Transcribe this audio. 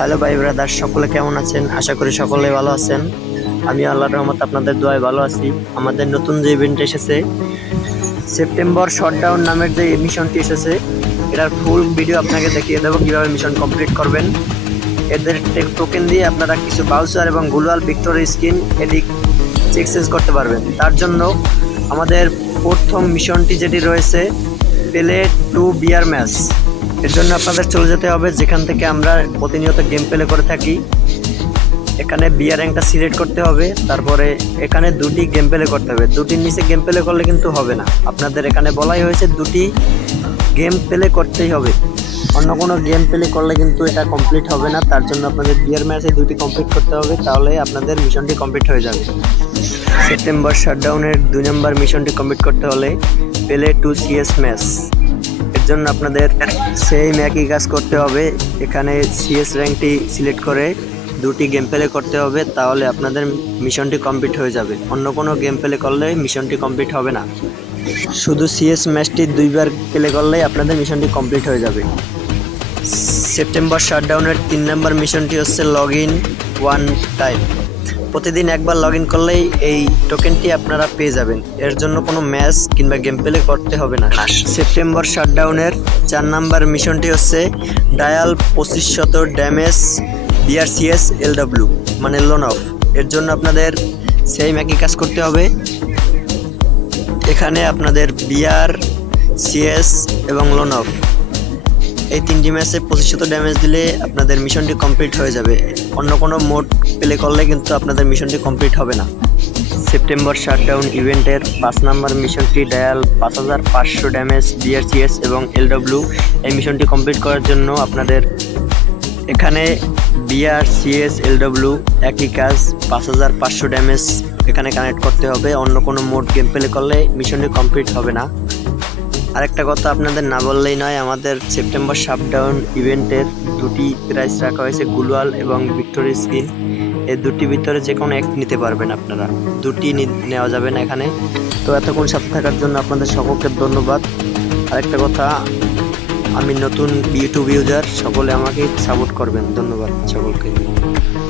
Hello ভাই brother, সকলে কেমন আছেন? আশা করি সকলে ভালো আছেন। আমি আল্লাহর রহমতে আপনাদের দোয়ায় ভালো আছি। আমাদের নতুন যে ইভেন্ট এসেছে, সেপ্টেম্বর শটডাউন নামের যে মিশনটি এসেছে, এটার ফুল ভিডিও আপনাকে দেখিয়ে দেবো কীভাবে মিশন কমপ্লিট করবেন। এদের টোকেন দিয়ে আপনারা কিছু বাউচার এবং গ্লোবাল ভিক্টোরি স্কিন এটি এক্সচেঞ্জ করতে পারবেন। তার জন্য আমাদের প্রথম মিশনটি যেটি রয়েছে, প্লে টু বিয়ার ম্যাচ। এর জন্য আপনাদের চলে যেতে হবে যেখান থেকে আমরা প্রতিনিয়ত গেম প্লে করে থাকি। এখানে বিয়ার র্যাঙ্কটা সিলেক্ট করতে হবে, তারপরে এখানে দুটি গেম প্লে করতে হবে। দুটির নিচে গেম প্লে করলে কিন্তু হবে না। আপনাদের এখানে বলাই হয়েছে দুটি গেম প্লে করতেই হবে, অন্য কোনো গেম প্লে করলে কিন্তু এটা কমপ্লিট হবে না। তার জন্য আপনাদের বিয়ার ম্যাচে দুটি কমপ্লিট করতে হবে, তাহলে আপনাদের মিশনটি কমপ্লিট হয়ে যাবে। সেপ্টেম্বর শাটডাউনের 2 নম্বর মিশনটি কমপ্লিট করতে হলে প্লে টু সিএস ম্যাচ। এর জন্য আপনাদের সেম একই কাজ করতে হবে। এখানে সিএস র্যাঙ্কটি সিলেক্ট করে দুটি গেম প্লে করতে হবে, তাহলে আপনাদের মিশনটি কমপ্লিট হয়ে যাবে। অন্য কোনো গেম প্লে করলে মিশনটি কমপ্লিট হবে না। শুধু সিএস ম্যাচটি 2বার প্লে করলেই আপনাদের মিশনটি কমপ্লিট হয়ে যাবে। সেপ্টেম্বর শাটডাউনের 3 নম্বর মিশনটি হচ্ছে লগ ইন ওয়ান টাইম। প্রতিদিন একবার লগ ইন করলেই এই টোকেনটি আপনারা পেয়ে যাবেন। এর জন্য কোনো ম্যাচ কিংবা গেম প্লে করতে হবে না। সেপ্টেম্বর শাটডাউনের 4 নম্বর মিশনটি হচ্ছে ডায়াল 2500 ড্যামেজ বিআরসিএস এলডব্লিউ মানে লোন অফ। এর জন্য আপনাদের সেম একই কাজ করতে হবে। এখানে আপনাদের বিআর, সিএস এবং লোন অফ এই 3টি ম্যাচে 2500 ড্যামেজ দিলে আপনাদের মিশনটি কমপ্লিট হয়ে যাবে। অন্য কোনো মোড প্লে করলে কিন্তু আপনাদের মিশনটি কমপ্লিট হবে না। সেপ্টেম্বর শাটডাউন ইভেন্টের 5 নম্বর মিশনটি ডায়াল 5500 ড্যামেজ বিআরসিএস এবং এলডব্লিউ। এই মিশনটি কমপ্লিট করার জন্য আপনাদের এখানে বিআর, সিএস, এলডব্লিউ একই কাজ, 5500 ড্যামেজ এখানে কানেক্ট করতে হবে। অন্য কোনো মোড গেম প্লে করলে মিশনটি কমপ্লিট হবে না। আরেকটা কথা আপনাদের না বললেই নয়, আমাদের সেপ্টেম্বর শাটডাউন ইভেন্টের দুটি প্রাইস রাখা হয়েছে, গ্লোবাল এবং ভিক্টোরি স্কিন। এই দুটির ভিতরে যে কোনো এক নিতে পারবেন আপনারা, দুটি নেওয়া যাবে না এখানে। তো এতক্ষণ সাথে থাকার জন্য আপনাদের সকলকে ধন্যবাদ। আরেকটা কথা, আমি নতুন ইউটিউব ইউজার, সকলে আমাকে সাপোর্ট করবেন। ধন্যবাদ সকলকে।